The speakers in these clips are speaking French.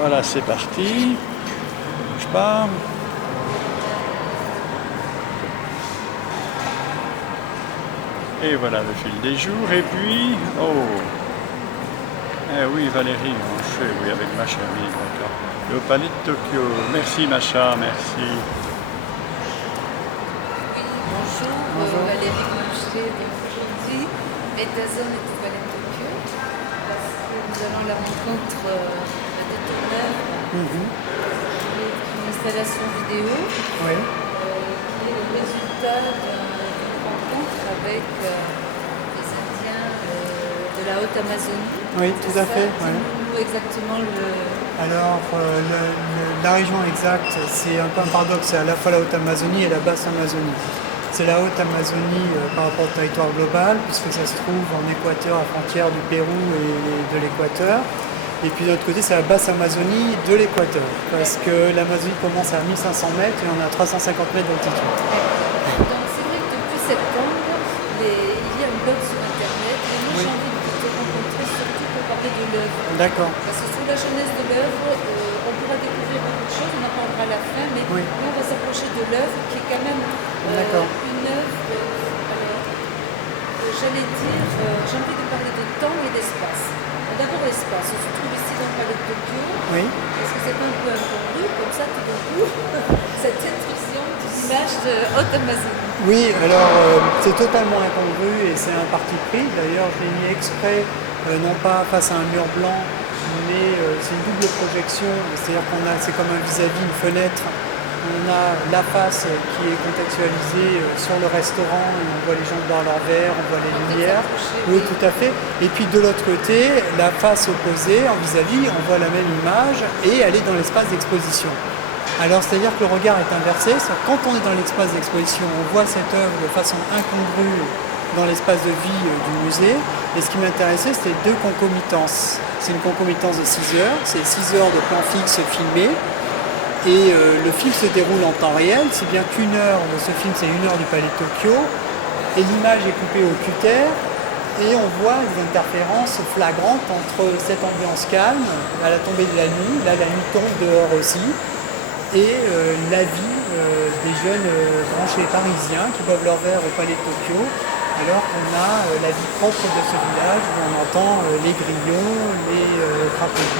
Voilà, c'est parti. Je pars. Et voilà le fil des jours. Et puis, oh, eh oui, Valérie, on fait, oui, avec ma chérie, d'accord. Le palais de Tokyo. Merci, Macha, merci. Oui, bonjour, Bonjour. Valérie Boucher, donc aujourd'hui, Metazone est au Palais de Tokyo, parce que nous allons à la rencontre de tourneurs, qui est une installation vidéo, Oui, qui est le résultat d'une rencontre avec les Indiens de la Haute-Amazonie. oui, tout à fait. Ouais. Dis-nous exactement Alors, la région exacte, c'est un peu un paradoxe, c'est à la fois la Haute-Amazonie et la Basse-Amazonie. C'est la Haute-Amazonie par rapport au territoire global, puisque ça se trouve en Équateur, à frontière du Pérou et de l'Équateur. Et puis de l'autre côté, c'est la Basse-Amazonie de l'Équateur, parce que l'Amazonie commence à 1500 mètres et on a 350 mètres d'altitude. Donc c'est vrai que depuis septembre, il y a un blog sur Internet et moi Oui. j'ai envie de te rencontrer surtout pour parler de l'œuvre. D'accord. Parce que sur la jeunesse de l'œuvre, on pourra découvrir beaucoup de choses, on en parlera à la fin, mais Oui. là on va s'approcher de l'œuvre qui est quand même D'accord. une œuvre, j'allais dire, j'ai envie de parler de temps et d'espace. D'abord l'espace, on se trouve ici dans le palais de Tokyo, Oui. parce que c'est un peu incongru, comme ça tout d'un coup, cette intrusion d'une image de Haute-Amazonie. Oui, alors c'est totalement incongru et c'est un parti pris. D'ailleurs, je l'ai mis exprès, non pas face à un mur blanc, mais c'est une double projection. C'est-à-dire c'est comme un vis-à-vis, une fenêtre. On a la face qui est contextualisée sur le restaurant, et on voit les gens boire leur verre, on voit les lumières. Oui, tout à fait. Et puis de l'autre côté, la face opposée, en vis-à-vis, on voit la même image et elle est dans l'espace d'exposition. Alors, c'est-à-dire que le regard est inversé. Quand on est dans l'espace d'exposition, on voit cette œuvre de façon incongrue dans l'espace de vie du musée. Et ce qui m'intéressait, c'était deux concomitances. C'est une concomitance de 6 heures. C'est 6 heures de plan fixe filmé. Et le film se déroule en temps réel, si bien qu'une heure de ce film, c'est 1 heure du Palais de Tokyo. Et l'image est coupée au cutter. Et on voit des interférences flagrantes entre cette ambiance calme, à la tombée de la nuit. Là, la nuit tombe dehors aussi. Et la vie des jeunes branchés parisiens qui boivent leur verre au Palais de Tokyo, alors qu'on a la vie propre de ce village où on entend les grillons, les crapauds,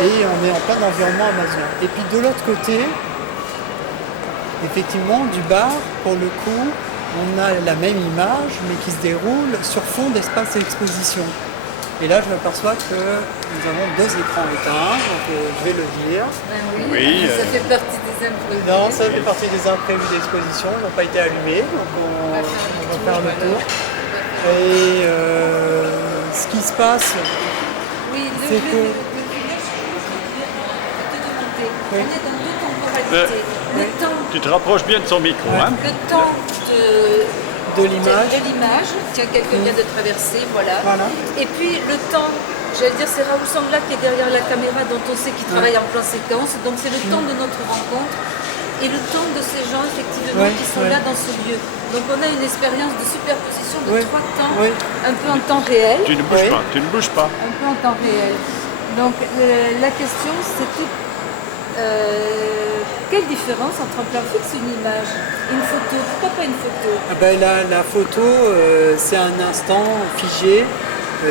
et on est en plein environnement amazonien. Et puis de l'autre côté, effectivement, du bar, pour le coup, on a la même image, mais qui se déroule sur fond d'espace exposition. Et là, je m'aperçois que nous avons 2 écrans éteints, donc je vais le dire. Ben oui, Oui, ça fait partie des imprévus. Non, ça fait partie des imprévus d'exposition, ils n'ont pas été allumés, donc on va faire le tour. Et ce qui se passe, Oui, c'est que... village, je peux te demander, Oui. on est dans deux temporalités. Le temps, Tu te rapproches bien de son micro, hein? le temps de l'image, de l'image, tiens, quelqu'un vient de traverser, voilà. Voilà. Et puis le temps, j'allais dire, c'est Raoul Sangla qui est derrière la caméra, dont on sait qu'il travaille en plan séquence. Donc c'est le temps de notre rencontre et le temps de ces gens, effectivement, Ouais, qui sont ouais. là dans ce lieu. Donc on a une expérience de superposition de Oui, 3 temps, oui. un peu en temps réel. Tu ne bouges Oui. pas, tu ne bouges pas. Un peu en temps réel. Donc la question c'était quelle différence entre un plan fixe et une image? Une photo, pourquoi pas une photo? Ah ben, la photo, c'est un instant figé,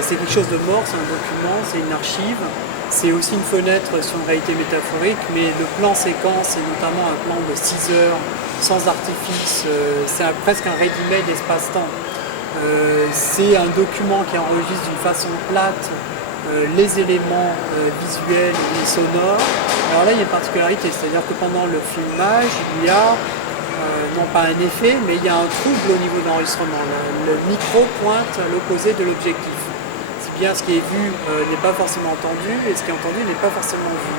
c'est quelque chose de mort, c'est un document, c'est une archive. C'est aussi une fenêtre sur une réalité métaphorique, mais le plan séquence, c'est notamment un plan de 6 heures, sans artifice, c'est presque un ready-made espace-temps. C'est un document qui enregistre d'une façon plate les éléments visuels et sonores. Alors là, il y a une particularité, c'est-à-dire que pendant le filmage, il y a non pas un effet, mais il y a un trouble au niveau de l'enregistrement. Le micro pointe à l'opposé de l'objectif. Si bien ce qui est vu n'est pas forcément entendu, et ce qui est entendu n'est pas forcément vu.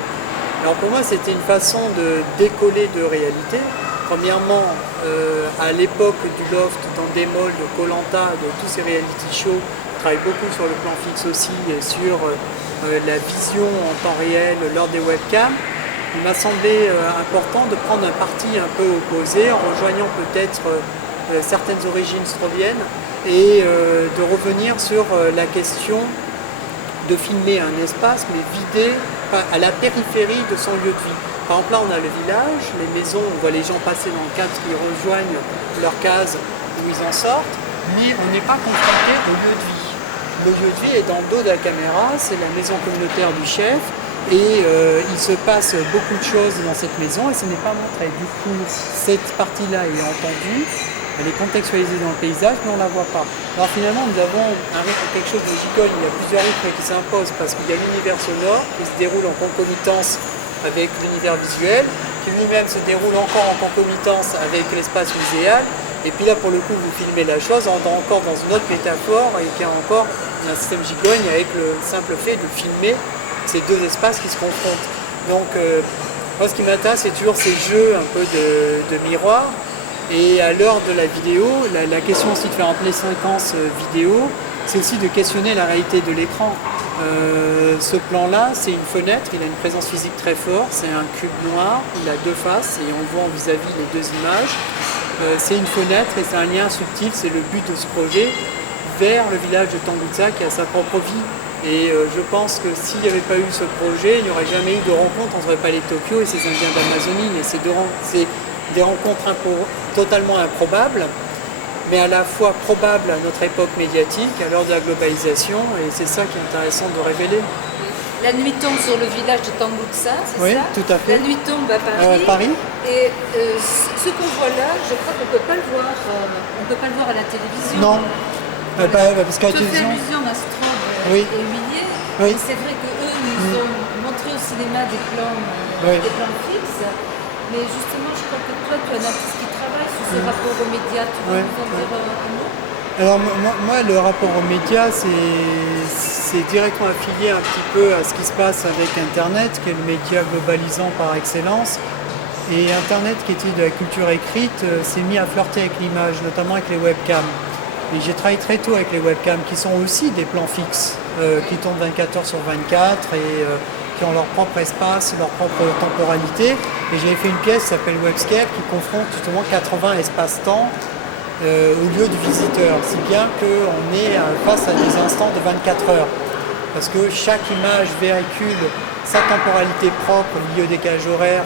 Alors pour moi, c'était une façon de décoller de réalité. Premièrement, à l'époque du loft, dans Démol, de koh de tous ces reality shows, je travaille beaucoup sur le plan fixe aussi, et sur la vision en temps réel lors des webcams. Il m'a semblé important de prendre un parti un peu opposé, en rejoignant peut-être certaines origines stroviennes, et de revenir sur la question de filmer un espace, mais vidé à la périphérie de son lieu de vie. Par exemple, là, on a le village, les maisons, on voit les gens passer dans le cadre qui rejoignent leur case où ils en sortent, mais on n'est pas confronté au lieu de vie. Le lieu de vie est dans le dos de la caméra, c'est la maison communautaire du chef, et il se passe beaucoup de choses dans cette maison et ce n'est pas montré. Du coup, cette partie-là est entendue, elle est contextualisée dans le paysage, mais on ne la voit pas. Alors finalement, nous avons quelque chose de gigogne, il y a plusieurs rythmes qui s'imposent parce qu'il y a l'univers sonore qui se déroule en concomitance avec l'univers visuel, qui lui-même se déroule encore en concomitance avec l'espace muséal. Et puis là, pour le coup, vous filmez la chose, on est encore dans une autre métaphore et qui a encore un système gigogne avec le simple fait de filmer ces deux espaces qui se confrontent. Donc, moi, ce qui m'intéresse, c'est toujours ces jeux un peu de miroir. Et à l'heure de la vidéo, la question aussi de faire un play séquence vidéo, c'est aussi de questionner la réalité de l'écran. Ce plan-là, c'est une fenêtre, il a une présence physique très forte, c'est un cube noir, il a deux faces et on voit vis-à-vis les deux images. C'est une fenêtre et c'est un lien subtil, c'est le but de ce projet vers le village de Tambutsa qui a sa propre vie. Et je pense que s'il n'y avait pas eu ce projet, il n'y aurait jamais eu de rencontre entre le palais de Tokyo et ces Indiens d'Amazonie. Et c'est des rencontres totalement improbables, mais à la fois probables à notre époque médiatique, à l'heure de la globalisation, et c'est ça qui est intéressant de révéler. La nuit tombe sur le village de Tambutsa, c'est oui, ça? Oui, tout à fait. La nuit tombe à Paris. Paris. Et ce qu'on voit là, je crois qu'on ne peut pas le voir. On peut pas le voir à la télévision. Non. Parce qu'à la je fais télévision. allusion à Strobe Oui. et Huillier. Oui. C'est vrai qu'eux nous ont montré au cinéma des plans fixes. Mais justement, je crois que toi, tu es un artiste qui travaille sur ce rapport aux médias. Tu veux nous en dire un mot? Alors moi, le rapport aux médias, c'est directement affilié un petit peu à ce qui se passe avec Internet, qui est le média globalisant par excellence. Et Internet, qui est de la culture écrite, s'est mis à flirter avec l'image, notamment avec les webcams. Et j'ai travaillé très tôt avec les webcams, qui sont aussi des plans fixes, qui tournent 24 heures sur 24 et qui ont leur propre espace, leur propre temporalité. Et j'ai fait une pièce qui s'appelle Webscape, qui confronte justement 80 espaces-temps au lieu du visiteur, si bien qu'on est face à des instants de 24 heures. Parce que chaque image véhicule sa temporalité propre au milieu des décalage horaire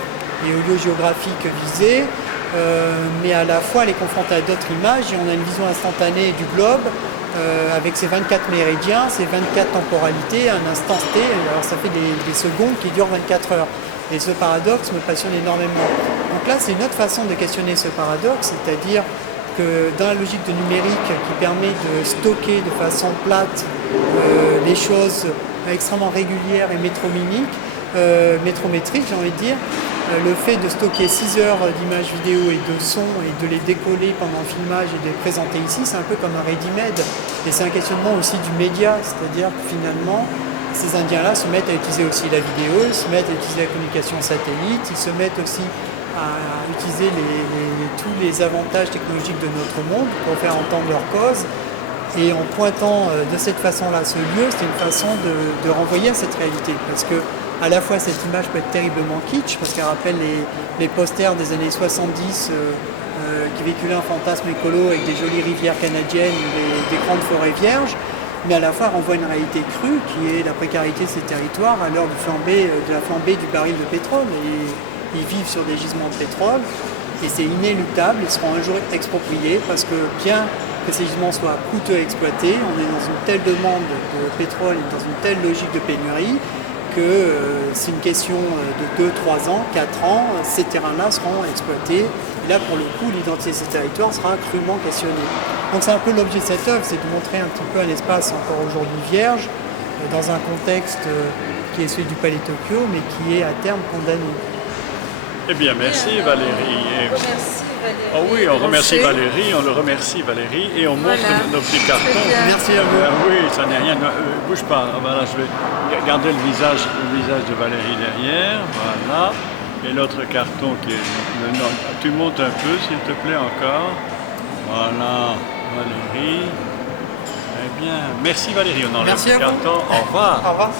et au lieu géographique visé, mais à la fois elle est confrontée à d'autres images et on a une vision instantanée du globe avec ses 24 méridiens, ses 24 temporalités, un instant T, alors ça fait des secondes qui durent 24 heures. Et ce paradoxe me passionne énormément. Donc là, c'est une autre façon de questionner ce paradoxe, c'est-à-dire que dans la logique de numérique qui permet de stocker de façon plate les choses extrêmement régulières et métrométriques, j'ai envie de dire, le fait de stocker 6 heures d'images vidéo et de son et de les décoller pendant le filmage et de les présenter ici, c'est un peu comme un ready-made. Et c'est un questionnement aussi du média, c'est-à-dire que finalement, ces Indiens-là se mettent à utiliser aussi la vidéo, ils se mettent à utiliser la communication satellite, ils se mettent aussi à utiliser tous les avantages technologiques de notre monde pour faire entendre leur cause. Et en pointant de cette façon-là ce lieu, c'est une façon de renvoyer à cette réalité. Parce que à la fois cette image peut être terriblement kitsch, parce qu'elle rappelle les posters des années 70 qui véhiculaient un fantasme écolo avec des jolies rivières canadiennes, des grandes forêts vierges, mais à la fois renvoie une réalité crue qui est la précarité de ces territoires à l'heure de la flambée du baril de pétrole. Et ils vivent sur des gisements de pétrole et c'est inéluctable, ils seront un jour expropriés parce que bien que ces gisements soient coûteux à exploiter, on est dans une telle demande de pétrole et dans une telle logique de pénurie que c'est une question de 2, 3 ans, 4 ans, ces terrains-là seront exploités. Et là, pour le coup, l'identité de ces territoires sera crûment questionnée. Donc c'est un peu l'objet de cette œuvre, c'est de montrer un petit peu un espace encore aujourd'hui vierge, dans un contexte qui est celui du Palais Tokyo, mais qui est à terme condamné. Eh bien, merci Valérie. Merci Valérie. Oh oui, on remercie Valérie, on le remercie Valérie et on montre nos petits cartons. Merci à vous. Oui, ça n'est rien. Bouge pas. Voilà, je vais garder le visage de Valérie derrière. Voilà. Et l'autre carton qui est le nom. Tu montes un peu, s'il te plaît, encore. Voilà, Valérie. Eh bien, merci Valérie. On enlève le carton. Au revoir. Au revoir.